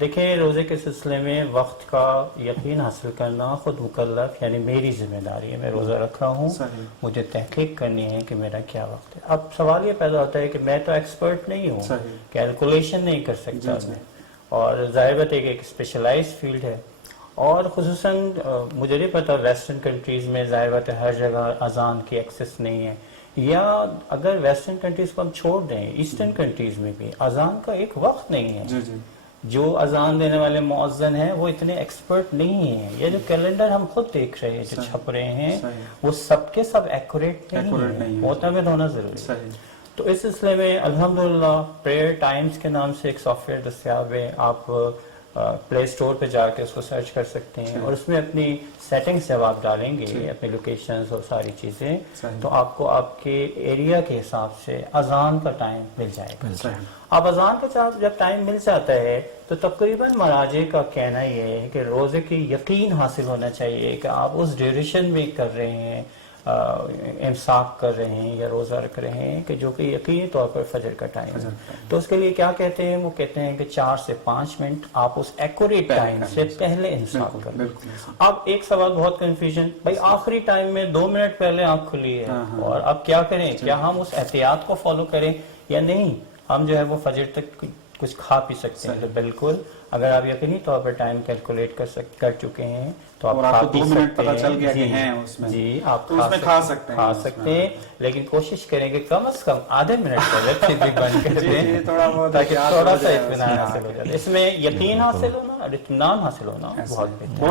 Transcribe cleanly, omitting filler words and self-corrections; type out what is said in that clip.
دیکھیں روزے کے سلسلے میں وقت کا یقین حاصل کرنا خود مکلف یعنی میری ذمہ داری ہے. میں روزہ رکھ رہا ہوں, مجھے تحقیق کرنی ہے کہ میرا کیا وقت ہے. اب سوال یہ پیدا ہوتا ہے کہ میں تو ایکسپرٹ نہیں ہوں, کیلکولیشن نہیں کر سکتا میں, اور ظاہر بات ہے کہ ایک اسپیشلائز فیلڈ ہے, اور خصوصاً مجھے نہیں پتا ویسٹرن کنٹریز میں ظاہر بات ہے ہر جگہ اذان کی ایکسیس نہیں ہے, یا اگر ویسٹرن کنٹریز کو ہم چھوڑ دیں ایسٹرن کنٹریز میں بھی اذان کا ایک وقت نہیں ہے. جو اذان دینے والے مؤذن ہیں وہ اتنے ایکسپرٹ نہیں ہیں. یہ جو کیلنڈر ہم خود دیکھ رہے ہیں جو چھپ رہے ہیں وہ سب کے سب ایکوریٹ نہیں ہے, معتمد ہونا ضروری ہے. تو اس سلسلے میں الحمدللہ پریئر ٹائمز کے نام سے ایک سافٹ ویئر دستیاب ہے, آپ پلے اسٹور پہ جا کے اس کو سرچ کر سکتے ہیں, اور اس میں اپنی سیٹنگز جب آپ ڈالیں گے اپنی لوکیشنز اور ساری چیزیں تو آپ کو آپ کے ایریا کے حساب سے اذان کا ٹائم مل جائے گا. اب اذان کا جب ٹائم مل جاتا ہے تو تقریباً مراجع کا کہنا یہ ہے کہ روزے کی یقین حاصل ہونا چاہیے کہ آپ اس ڈیوریشن میں کر رہے ہیں, امساک کر رہے ہیں یا روزہ رکھ رہے ہیں کہ جو کہ یقینی طور پر فجر کا ٹائم ہے. تو اس کے لیے کیا کہتے ہیں, وہ کہتے ہیں کہ 4 سے 5 منٹ آپ اس ایکوریٹ ٹائم سے پہلے امساک کر لیں. اب ایک سوال بہت کنفیوژن, بھائی آخری ٹائم میں 2 منٹ پہلے آنکھ کھلی ہے اور اب کیا کریں, کیا ہم اس احتیاط کو فالو کریں یا نہیں, ہم جو ہے وہ فجر تک کچھ کھا پی سکتے ہیں. تو بالکل اگر آپ یقینی طور پر ٹائم کیلکولیٹ کر چکے ہیں تو آپ کھا پی سکتے ہیں. جی آپ کھا سکتے ہیں, لیکن کوشش کریں کہ کم از کم آدھے منٹ پہلے بھی بند کر دیں تاکہ تھوڑا سا اطمینان حاصل ہو جائے. اس میں یقین حاصل ہونا اور اطمینان حاصل ہونا بہت بہتر ہے.